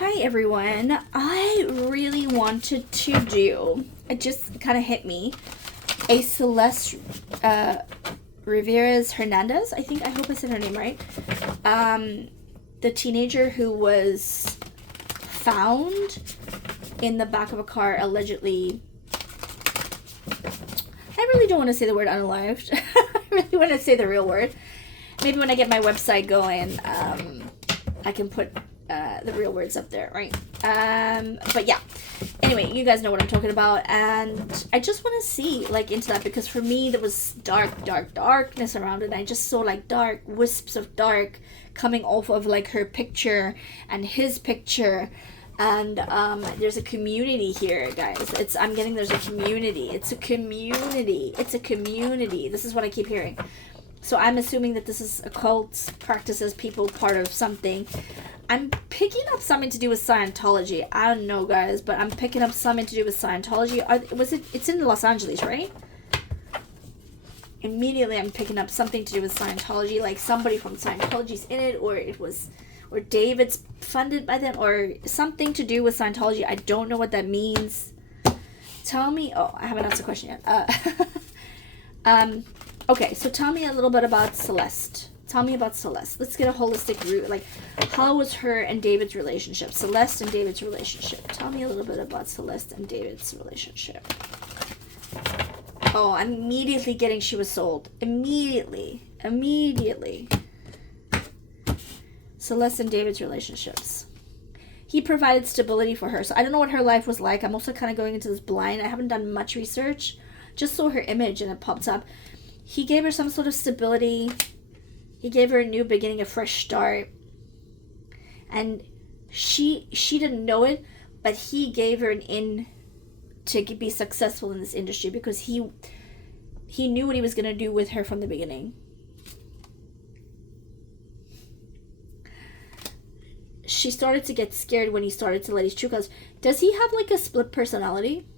Hi everyone. I really wanted to do, it just kind of hit me, a Celeste Rivas Hernandez. I hope I said her name right. The teenager who was found in the back of a car allegedly. I really don't want to say the word unalived. I really want to say the real word. Maybe when I get my website going, I can put the real words up there, right? But yeah. Anyway, you guys know what I'm talking about, and I just want to see like into that, because for me there was darkness around it, and I just saw like dark wisps of dark coming off of like her picture and his picture. And there's a community here, guys. I'm getting there's a community. It's a community. This is what I keep hearing. So I'm assuming that this is occult practices, people part of something. I'm picking up something to do with Scientology. I don't know, guys, but I'm picking up something to do with Scientology. It's in Los Angeles, right? Immediately I'm picking up something to do with Scientology, like somebody from Scientology's in it, or David's funded by them, or something to do with Scientology. I don't know what that means. Tell me. Oh, I haven't asked the question yet. Okay, so tell me a little bit about Celeste. Tell me about Celeste. Let's get a holistic root. Like, how was her and David's relationship? Celeste and David's relationship. Tell me a little bit about Celeste and David's relationship. Oh, I'm immediately getting she was sold. Immediately. Celeste and David's relationships. He provided stability for her. So I don't know what her life was like. I'm also kind of going into this blind. I haven't done much research. Just saw her image and it popped up. He gave her some sort of stability. He gave her a new beginning, a fresh start. And she didn't know it, but he gave her an in to be successful in this industry, because he knew what he was going to do with her from the beginning. She started to get scared when he started to let his true colors. Does he have like a split personality?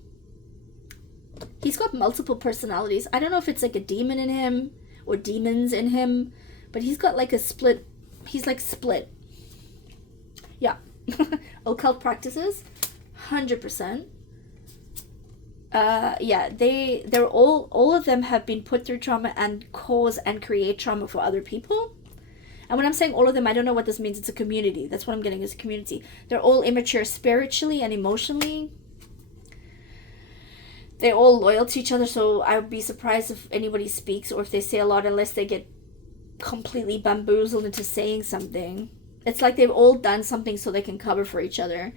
He's got multiple personalities. I don't know if it's like a demon in him or demons in him, but he's got like a split. He's like split. Yeah. Occult practices, 100%. Yeah, they're all of them have been put through trauma and cause and create trauma for other people. And when I'm saying all of them, I don't know what this means. It's a community. That's what I'm getting, is a community. They're all immature spiritually and emotionally. They're all loyal to each other, so I would be surprised if anybody speaks or if they say a lot, unless they get completely bamboozled into saying something. It's like they've all done something so they can cover for each other.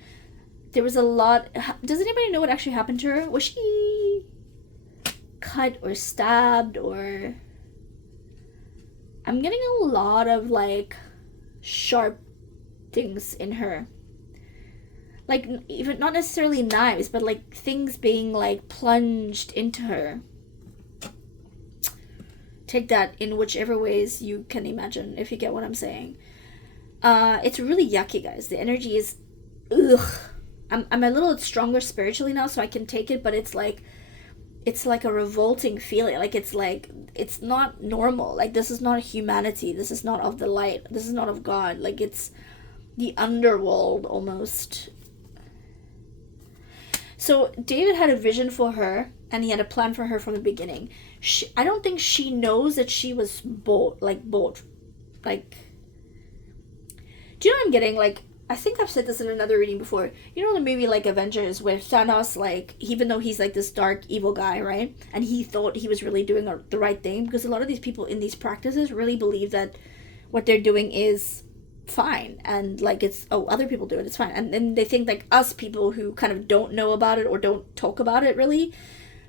There was a lot. Does anybody know what actually happened to her? Was she cut or stabbed, or... I'm getting a lot of like sharp things in her. Like, even not necessarily knives, but like things being like plunged into her. Take that in whichever ways you can imagine, if you get what I'm saying. It's really yucky, guys. The energy is, ugh. I'm a little stronger spiritually now, so I can take it, but it's like a revolting feeling. Like, it's not normal. Like, this is not humanity. This is not of the light. This is not of God. Like, it's the underworld almost. So David had a vision for her, and he had a plan for her from the beginning. I don't think she knows that she was bought. Like, do you know what I'm getting? Like, I think I've said this in another reading before. You know the movie like Avengers, where Thanos, like, even though he's like this dark evil guy, right? And he thought he was really doing the right thing, because a lot of these people in these practices really believe that what they're doing is fine, and like other people do it, it's fine. And then they think like us people who kind of don't know about it or don't talk about it really,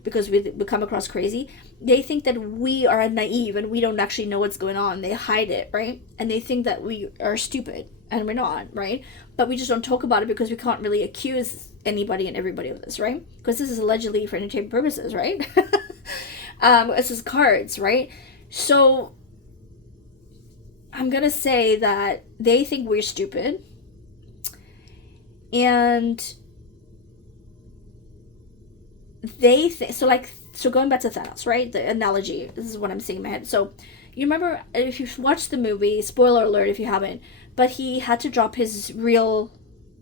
because we come across crazy, they think that we are naive and we don't actually know what's going on. They hide it, right? And they think that we are stupid, and we're not, right? But we just don't talk about it because we can't really accuse anybody and everybody of this, right? Because this is allegedly for entertainment purposes, right? This is cards, right? So I'm gonna say that they think we're stupid, and they think, so going back to Thanos, right? The analogy, this is what I'm seeing in my head. So you remember, if you've watched the movie, spoiler alert if you haven't, but he had to drop his real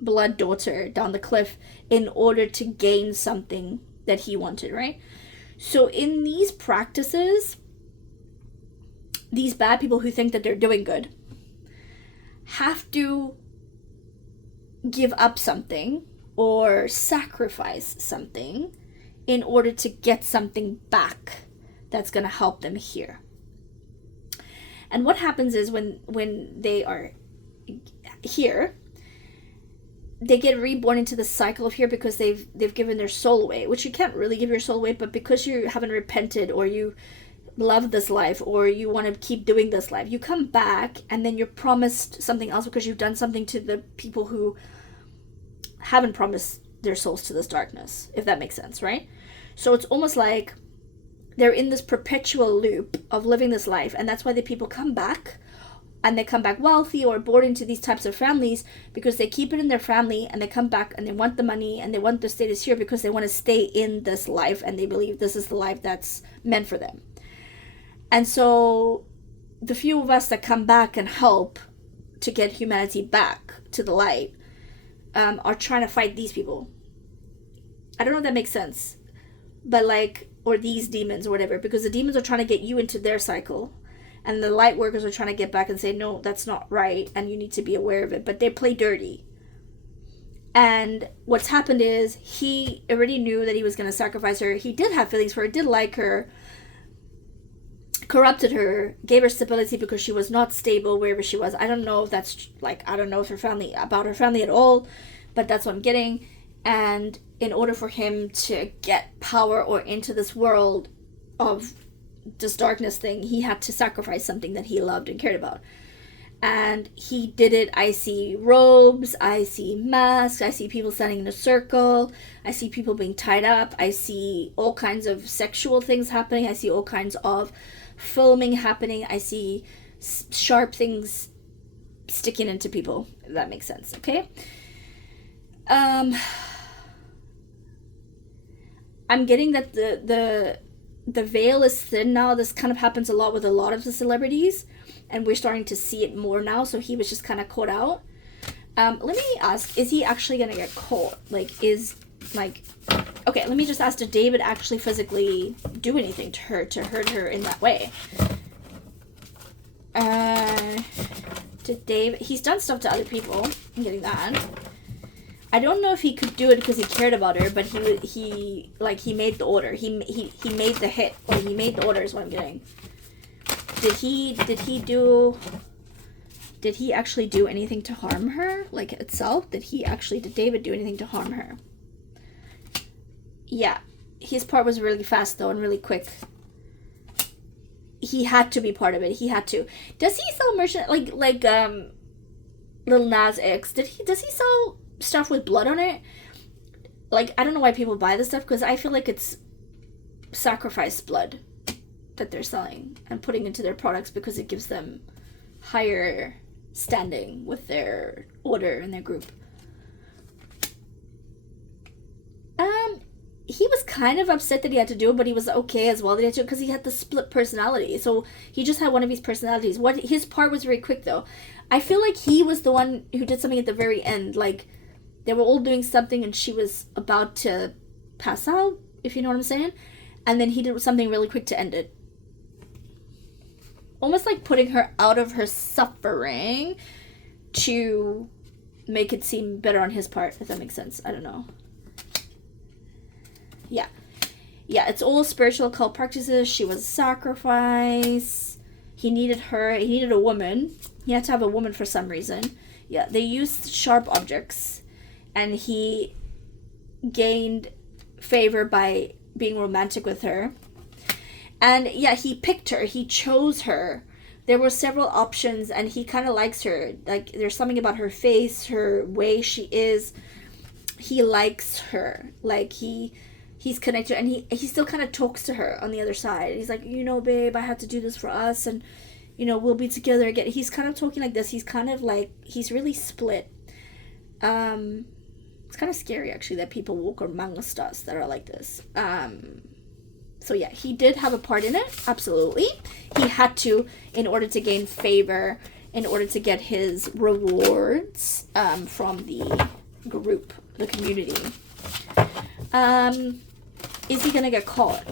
blood daughter down the cliff in order to gain something that he wanted, right? So in these practices, these bad people who think that they're doing good have to give up something or sacrifice something in order to get something back that's going to help them here. And what happens is when they are here, they get reborn into the cycle of here because they've given their soul away, which you can't really give your soul away, but because you haven't repented, or you love this life, or you want to keep doing this life, you come back and then you're promised something else because you've done something to the people who haven't promised their souls to this darkness, if that makes sense, right? So it's almost like they're in this perpetual loop of living this life, and that's why the people come back, and they come back wealthy or born into these types of families because they keep it in their family, and they come back and they want the money and they want the status here because they want to stay in this life and they believe this is the life that's meant for them. And so the few of us that come back and help to get humanity back to the light are trying to fight these people. I don't know if that makes sense, but like, or these demons or whatever, because the demons are trying to get you into their cycle, and the light workers are trying to get back and say, no, that's not right, and you need to be aware of it. But they play dirty. And what's happened is he already knew that he was going to sacrifice her. He did have feelings for her, did like her, corrupted her, gave her stability because she was not stable wherever she was. I don't know if that's like, I don't know if about her family at all, but that's what I'm getting. And in order for him to get power or into this world of this darkness thing, he had to sacrifice something that he loved and cared about. And he did it. I see robes, I see masks, I see people standing in a circle, I see people being tied up, I see all kinds of sexual things happening, I see all kinds of filming happening, I see sharp things sticking into people, if that makes sense, okay? I'm getting that the veil is thin now. This kind of happens a lot with a lot of the celebrities, and we're starting to see it more now, so he was just kind of caught out. Let me ask, is he actually gonna get caught? Okay, let me just ask, did David actually physically do anything to her to hurt her in that way? Did David, he's done stuff to other people, I'm getting that. I don't know if he could do it because he cared about her, but he made the order. He made the hit, or he made the order is what I'm getting. Did he actually do anything to harm her, like itself? Did David do anything to harm her? Yeah, his part was really fast though, and really quick. He had to be part of it. He had to. Does he sell merchandise like Lil Nas X? Does he sell stuff with blood on it? Like, I don't know why people buy this stuff, because I feel like it's sacrifice blood that they're selling and putting into their products because it gives them higher standing with their order and their group. He was kind of upset that he had to do it, but he was okay as well that he had to, because he had the split personality. So he just had one of his personalities. His part was very quick though. I feel like he was the one who did something at the very end. Like, they were all doing something and she was about to pass out, if you know what I'm saying. And then he did something really quick to end it. Almost like putting her out of her suffering to make it seem better on his part, if that makes sense. I don't know. Yeah, it's all spiritual occult practices. She was a sacrifice. He needed her. He needed a woman. He had to have a woman for some reason. Yeah, they used sharp objects. And he gained favor by being romantic with her. And yeah, he picked her. He chose her. There were several options, and he kind of likes her. Like, there's something about her face, her way she is. He likes her. Like, he's connected, and he still kind of talks to her on the other side. He's like, babe, I had to do this for us, and, we'll be together again. He's kind of talking like this. He's kind of like, he's really split. It's kind of scary, actually, that people walk amongst us that are like this. So yeah, he did have a part in it, absolutely. He had to, in order to gain favor, in order to get his rewards from the group, the community. Is he gonna get caught?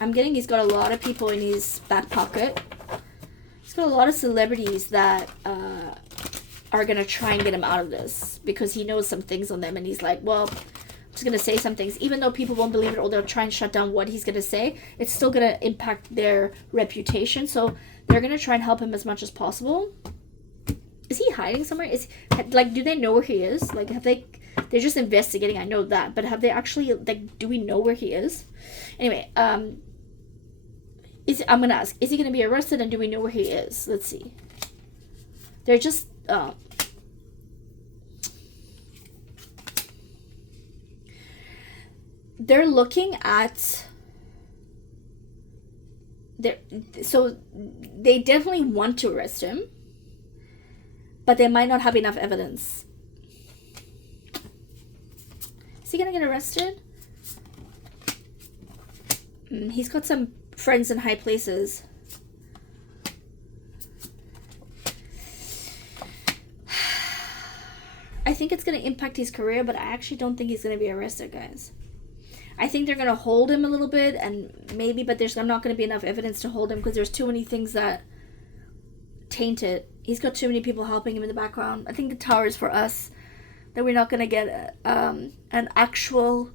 I'm getting he's got a lot of people in his back pocket. He's got a lot of celebrities that are gonna try and get him out of this because he knows some things on them, and he's like, well, I'm just gonna say some things, even though people won't believe it or they'll try and shut down what he's gonna say. It's still gonna impact their reputation, so they're gonna try and help him as much as possible. Is he hiding somewhere? Is like, do they know where he is? Like, have they? They're just investigating. I know that, but have they actually, like, do we know where he is? Anyway, I'm gonna ask: is he gonna be arrested, and do we know where he is? Let's see. They're just they're looking at so they definitely want to arrest him, but they might not have enough evidence. Is he gonna get arrested? He's got some friends in high places. I think it's gonna impact his career, but I actually don't think he's gonna be arrested, guys. I think they're gonna hold him a little bit, and maybe, but there's not gonna be enough evidence to hold him because there's too many things that taint it. He's got too many people helping him in the background. I think the tower is for us, that we're not gonna get an actual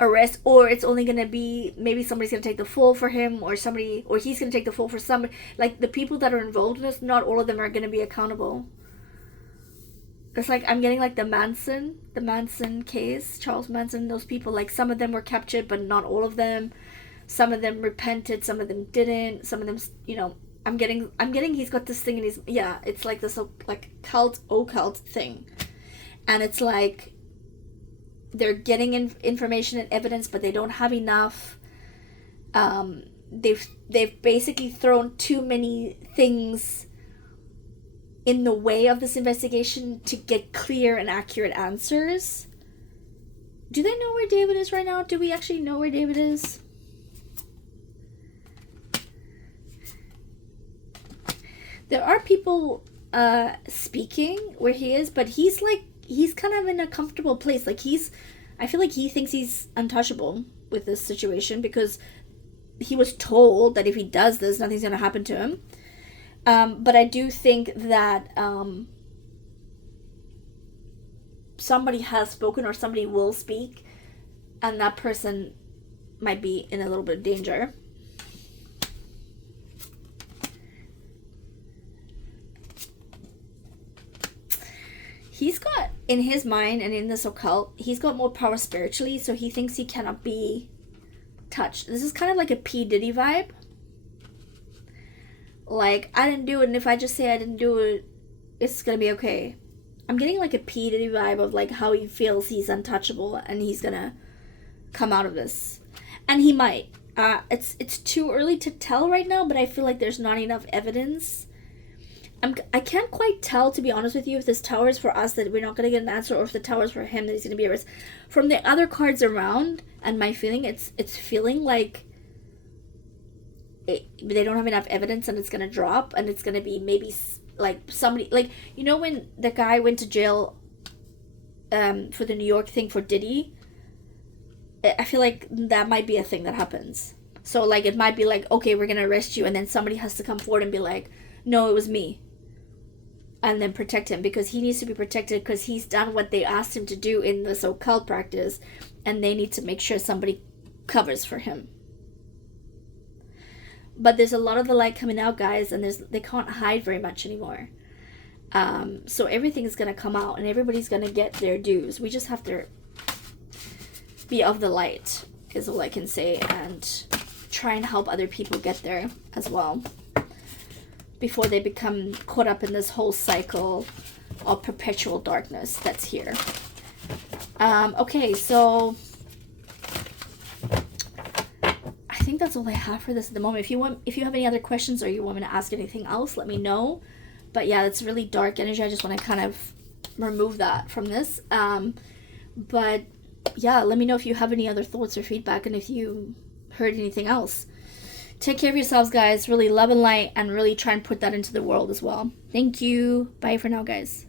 arrest, or it's only gonna be maybe somebody's gonna take the fall for him, or he's gonna take the fall for somebody. Like, the people that are involved in this, not all of them are gonna be accountable. It's like, I'm getting like the Manson case, Charles Manson, those people, like, some of them were captured, but not all of them. Some of them repented, some of them didn't, some of them, you know, I'm getting he's got this thing in his, yeah, it's like this, like, occult thing. And it's like, they're getting information and evidence, but they don't have enough. They've basically thrown too many things in the way of this investigation to get clear and accurate answers. Do they know where David is right now? Do we actually know where David is? There are people speaking where he is, but he's kind of in a comfortable place. Like, I feel like he thinks he's untouchable with this situation because he was told that if he does this, nothing's going to happen to him. But I do think that somebody has spoken, or somebody will speak, and that person might be in a little bit of danger. He's got, in his mind and in this occult, he's got more power spiritually, so he thinks he cannot be touched. This is kind of like a P. Diddy vibe. Like, I didn't do it, and if I just say I didn't do it, it's gonna be okay. I'm getting like a P. Diddy vibe of like how he feels he's untouchable and he's gonna come out of this. And he might. It's too early to tell right now, but I feel like there's not enough evidence. I can't quite tell, to be honest with you, if this tower is for us, that we're not gonna get an answer, or if the tower is for him, that he's gonna be arrested. From the other cards around and my feeling, it's feeling like they don't have enough evidence, and it's gonna drop, and it's gonna be maybe like somebody, like, you know, when the guy went to jail for the New York thing for Diddy, I feel like that might be a thing that happens. So like, it might be like, okay, we're gonna arrest you, and then somebody has to come forward and be like, no, it was me, and then protect him, because he needs to be protected because he's done what they asked him to do in this occult practice, and they need to make sure somebody covers for him. But there's a lot of the light coming out, guys, and they can't hide very much anymore. So everything's gonna come out, and everybody's gonna get their dues. We just have to be of the light, is all I can say, and try and help other people get there as well, before they become caught up in this whole cycle of perpetual darkness that's here. Okay, so I think that's all I have for this at the moment. If you have any other questions, or you want me to ask anything else, let me know. But yeah, it's really dark energy. I just want to kind of remove that from this. But yeah, let me know if you have any other thoughts or feedback, and if you heard anything else. Take care of yourselves, guys. Really love and light, and really try and put that into the world as well. Thank you. Bye for now, guys.